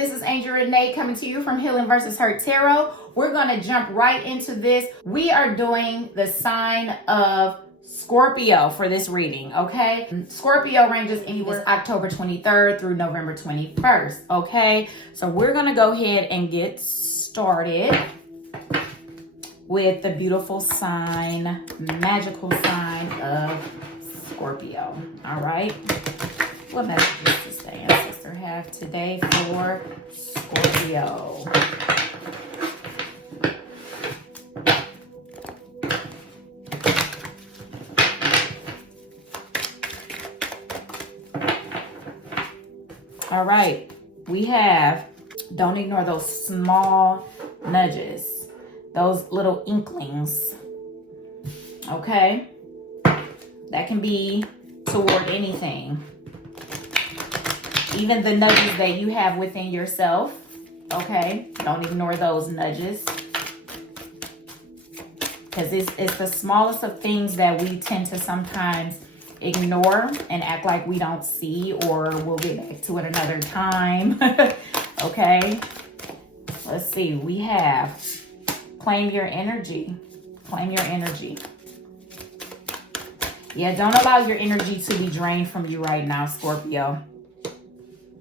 This is Angel Renee coming to you from Healing vs. Hurt Tarot. We're going to jump right into this. We are doing the sign of Scorpio for this reading, okay? Scorpio ranges anywhere October 23rd through November 21st, okay? So we're going to go ahead and get started with the beautiful sign, magical sign of Scorpio, all right? What messages does the ancestor have today for Scorpio? All right, we have, don't ignore those small nudges, those little inklings, okay? That can be toward anything. Even the nudges that you have within yourself, okay? Don't ignore those nudges. Because it's the smallest of things that we tend to sometimes ignore and act like we don't see, or we'll get back to it another time. Okay? Let's see. We have claim your energy. Claim your energy. Yeah, don't allow your energy to be drained from you right now, Scorpio.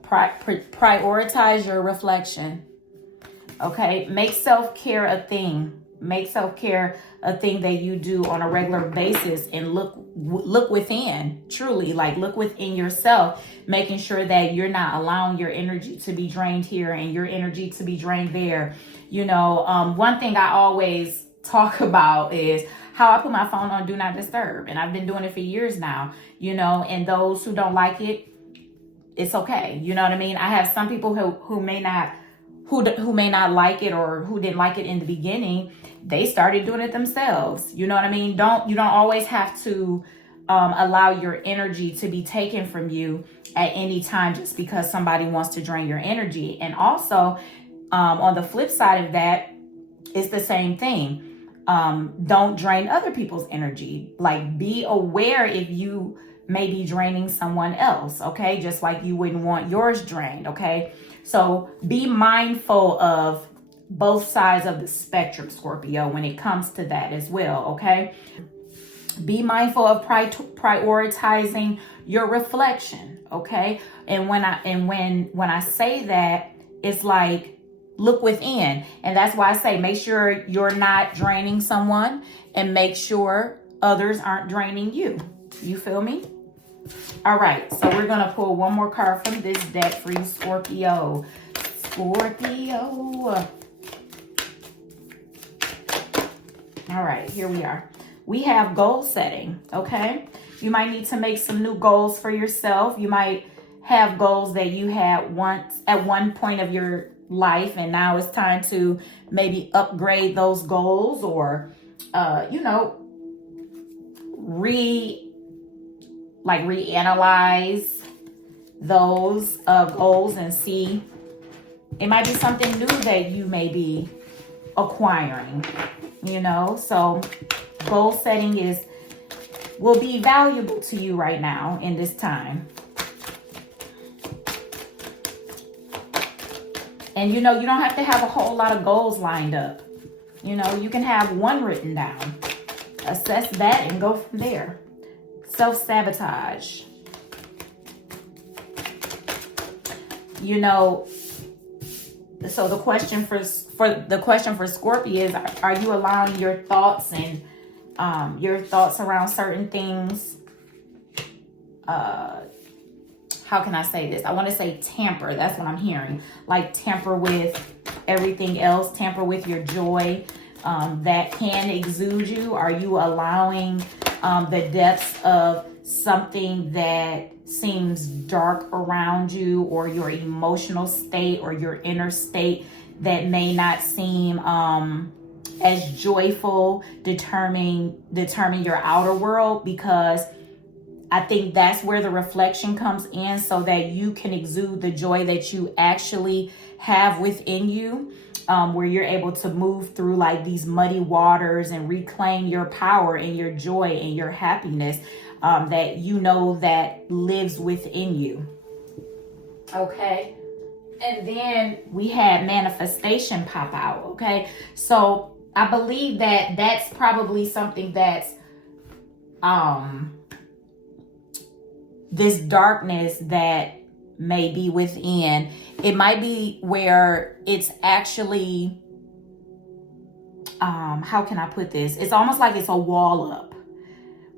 Prioritize your reflection. Okay? Make self-care a thing. Make self-care a thing that you do on a regular basis, and look within, truly, like look within yourself, making sure that you're not allowing your energy to be drained here and your energy to be drained there. You know, one thing I always talk about is how I put my phone on do not disturb, and I've been doing it for years now, you know, and those who don't like it, it's okay. You know what I mean? I have some people who may not like it, or who didn't like it in the beginning. They started doing it themselves. You know what I mean? You don't always have to allow your energy to be taken from you at any time just because somebody wants to drain your energy. And also, on the flip side of that, it's the same thing. Don't drain other people's energy. Like, be aware if you may be draining someone else, okay? Just like you wouldn't want yours drained, okay? So be mindful of both sides of the spectrum, Scorpio, when it comes to that as well, okay? Be mindful of prioritizing your reflection, okay? And when I say that, it's like, look within. And that's why I say make sure you're not draining someone, and make sure others aren't draining you. You feel me? All right, so we're going to pull one more card from this deck for you, Scorpio. Scorpio. All right, here we are. We have goal setting, okay? You might need to make some new goals for yourself. You might have goals that you had once at one point of your life, and now it's time to maybe upgrade those goals, or, you know, reanalyze those goals and see. It might be something new that you may be acquiring, you know. So goal setting will be valuable to you right now in this time. And you know, you don't have to have a whole lot of goals lined up. You know, you can have one written down. Assess that and go from there. Self-sabotage. You know, so the question for Scorpio is, are you allowing your thoughts and your thoughts around certain things, how can I say this? I want to say tamper. That's what I'm hearing. Like tamper with everything else, tamper with your joy that can exude you. Are you allowing the depths of something that seems dark around you, or your emotional state, or your inner state that may not seem as joyful, determine your outer world? Because I think that's where the reflection comes in, so that you can exude the joy that you actually have within you, where you're able to move through like these muddy waters and reclaim your power and your joy and your happiness that you know that lives within you. Okay. And then we had manifestation pop out. Okay. So I believe that that's probably something that's, this darkness that may be within. It might be where it's actually, how can I put this? It's almost like it's a wall up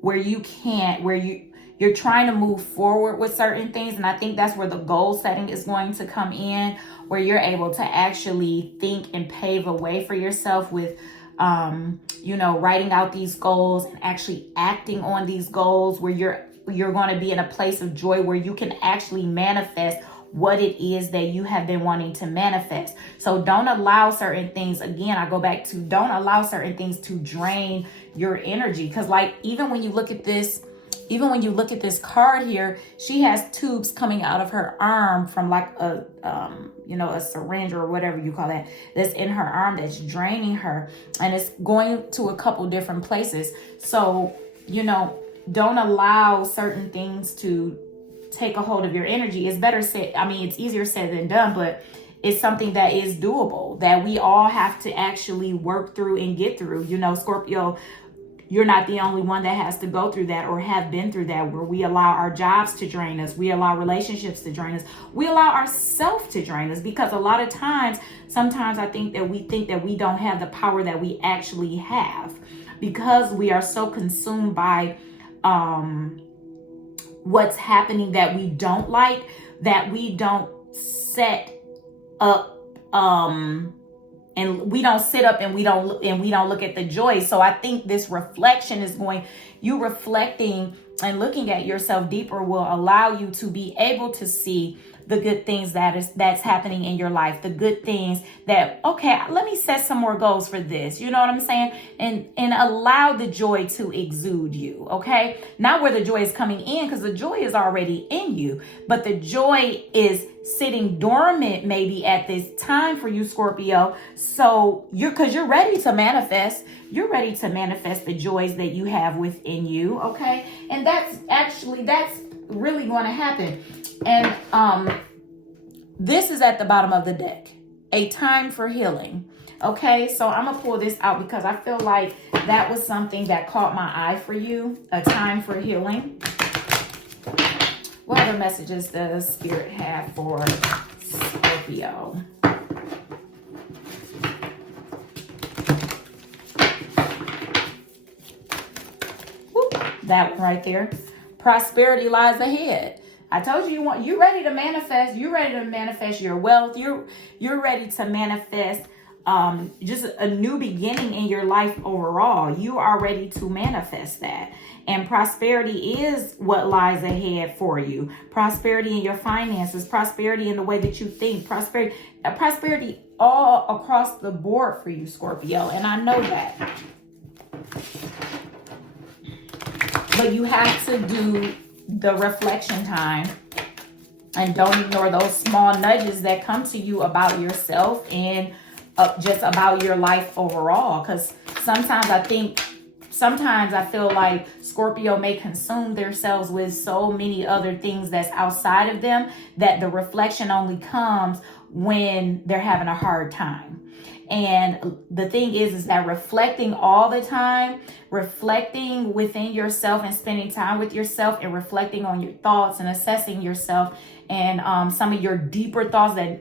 where you can't, where you're trying to move forward with certain things. And I think that's where the goal setting is going to come in, where you're able to actually think and pave a way for yourself with, writing out these goals and actually acting on these goals, where you're going to be in a place of joy where you can actually manifest what it is that you have been wanting to manifest. So don't allow certain things, again, I go back to, don't allow certain things to drain your energy. Because like, even when you look at this card here, she has tubes coming out of her arm from like a syringe or whatever you call that, that's in her arm, that's draining her, and it's going to a couple different places. So, don't allow certain things to take a hold of your energy. It's better said, it's easier said than done, but it's something that is doable, that we all have to actually work through and get through. Scorpio, you're not the only one that has to go through that or have been through that, where we allow our jobs to drain us. We allow relationships to drain us. We allow ourselves to drain us, because a lot of times, sometimes I think that we don't have the power that we actually have, because we are so consumed by what's happening that we don't like, that we don't set up, and we don't sit up and we don't look at the joy. So I think this reflection is you reflecting and looking at yourself deeper will allow you to be able to see the good things that's happening in your life, the good things that, okay, let me set some more goals for this. You know what I'm saying? And allow the joy to exude you. Okay. Not where the joy is coming in, because the joy is already in you, but the joy is sitting dormant maybe at this time for you, Scorpio. So because you're ready to manifest. You're ready to manifest the joys that you have within you. Okay. And that's really going to happen. And this is at the bottom of the deck, a time for healing. Okay, so I'm gonna pull this out because I feel like that was something that caught my eye for you, a time for healing. What other messages does Spirit have for Scorpio? Whoop, that one right there. Prosperity lies ahead. I told you you're ready to manifest. You're ready to manifest your wealth. You're ready to manifest just a new beginning in your life overall. You are ready to manifest that. And prosperity is what lies ahead for you. Prosperity in your finances, prosperity in the way that you think, prosperity all across the board for you, Scorpio. And I know that. But you have to do the reflection time, and don't ignore those small nudges that come to you about yourself and just about your life overall. Because sometimes I feel like Scorpio may consume themselves with so many other things that's outside of them, that the reflection only comes when they're having a hard time. And the thing is that reflecting all the time, reflecting within yourself and spending time with yourself and reflecting on your thoughts and assessing yourself and some of your deeper thoughts that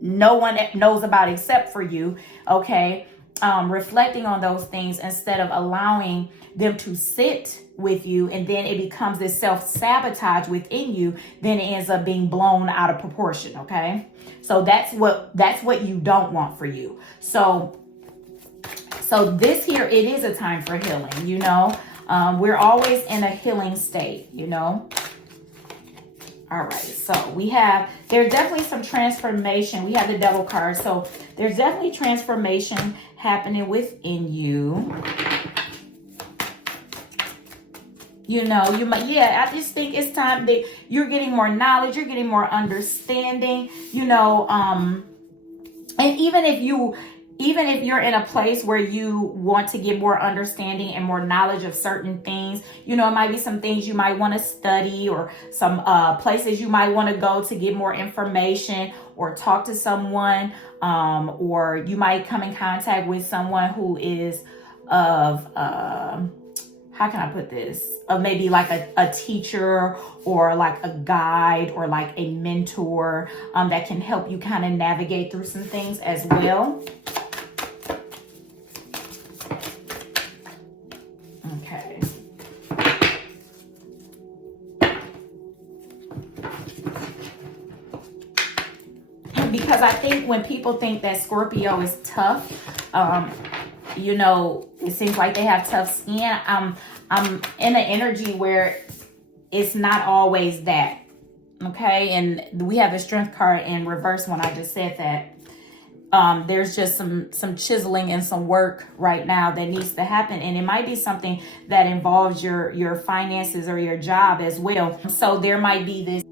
no one knows about except for you. Okay. Reflecting on those things instead of allowing them to sit with you, and then it becomes this self-sabotage within you, then it ends up being blown out of proportion. Okay. So that's what you don't want for you. So this here, it is a time for healing, we're always in a healing state, All right, so there's definitely some transformation. We have the Devil card. So there's definitely transformation happening within you. I just think it's time that you're getting more knowledge, you're getting more understanding, and even if even if you're in a place where you want to get more understanding and more knowledge of certain things, you know, it might be some things you might want to study, or some places you might want to go to get more information, or talk to someone, or you might come in contact with someone who is of, how can I put this? Of maybe like a teacher, or like a guide, or like a mentor, that can help you kind of navigate through some things as well. Okay. Because I think when people think that Scorpio is tough, you know, it seems like they have tough skin. I'm in an energy where it's not always that. Okay, and we have the Strength card in reverse when I just said that. There's just some chiseling and some work right now that needs to happen, and it might be something that involves your finances or your job as well. So there might be this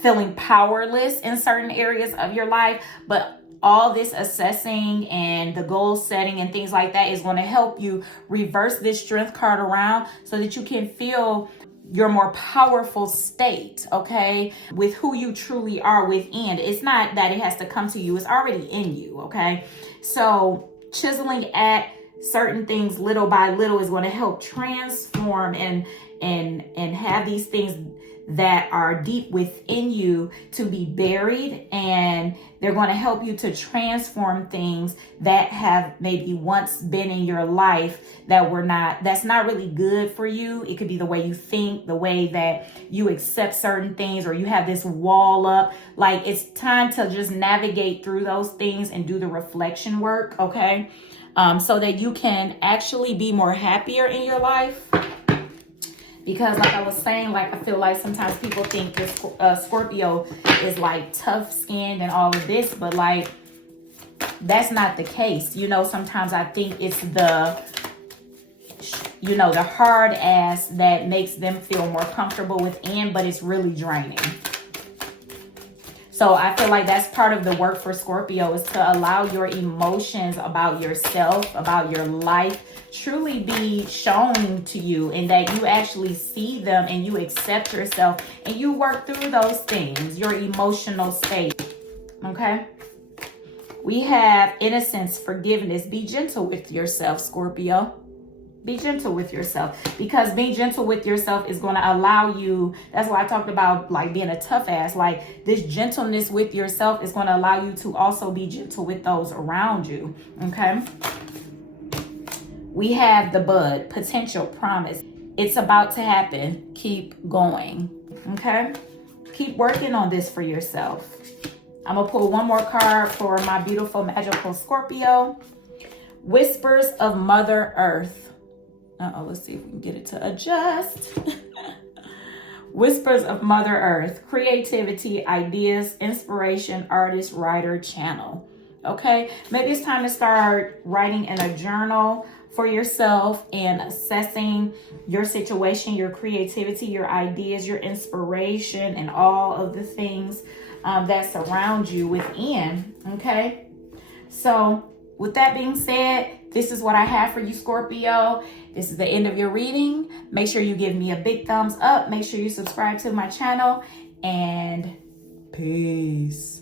feeling powerless in certain areas of your life, but all this assessing and the goal setting and things like that is going to help you reverse this Strength card around, so that you can feel your more powerful state, okay, with who you truly are within. It's not that it has to come to you, it's already in you, okay? So chiseling at certain things little by little is going to help transform and have these things that are deep within you to be buried, and they're going to help you to transform things that have maybe once been in your life that's not really good for you. It could be the way you think, the way that you accept certain things, or you have this wall up. Like, it's time to just navigate through those things and do the reflection work, okay? So that you can actually be more happier in your life. Because like I was saying, like, I feel like sometimes people think this Scorpio is like tough skinned and all of this, but like, that's not the case. You know, sometimes I think it's the hard ass that makes them feel more comfortable within, but it's really draining. So I feel like that's part of the work for Scorpio, is to allow your emotions about yourself, about your life, truly be shown to you, and that you actually see them and you accept yourself and you work through those things, your emotional state. Okay? We have innocence, forgiveness. Be gentle with yourself, Scorpio. Be gentle with yourself, because being gentle with yourself is going to allow you, that's why I talked about like being a tough ass. Like, this gentleness with yourself is going to allow you to also be gentle with those around you. Okay. We have the bud, potential, promise. It's about to happen. Keep going. Okay. Keep working on this for yourself. I'm going to pull one more card for my beautiful magical Scorpio. Whispers of Mother Earth. Let's see if we can get it to adjust. Whispers of Mother Earth. Creativity, ideas, inspiration, artist, writer, channel. Okay, maybe it's time to start writing in a journal for yourself and assessing your situation, your creativity, your ideas, your inspiration, and all of the things that surround you within. Okay, so with that being said, this is what I have for you, Scorpio. This is the end of your reading. Make sure you give me a big thumbs up. Make sure you subscribe to my channel, and peace.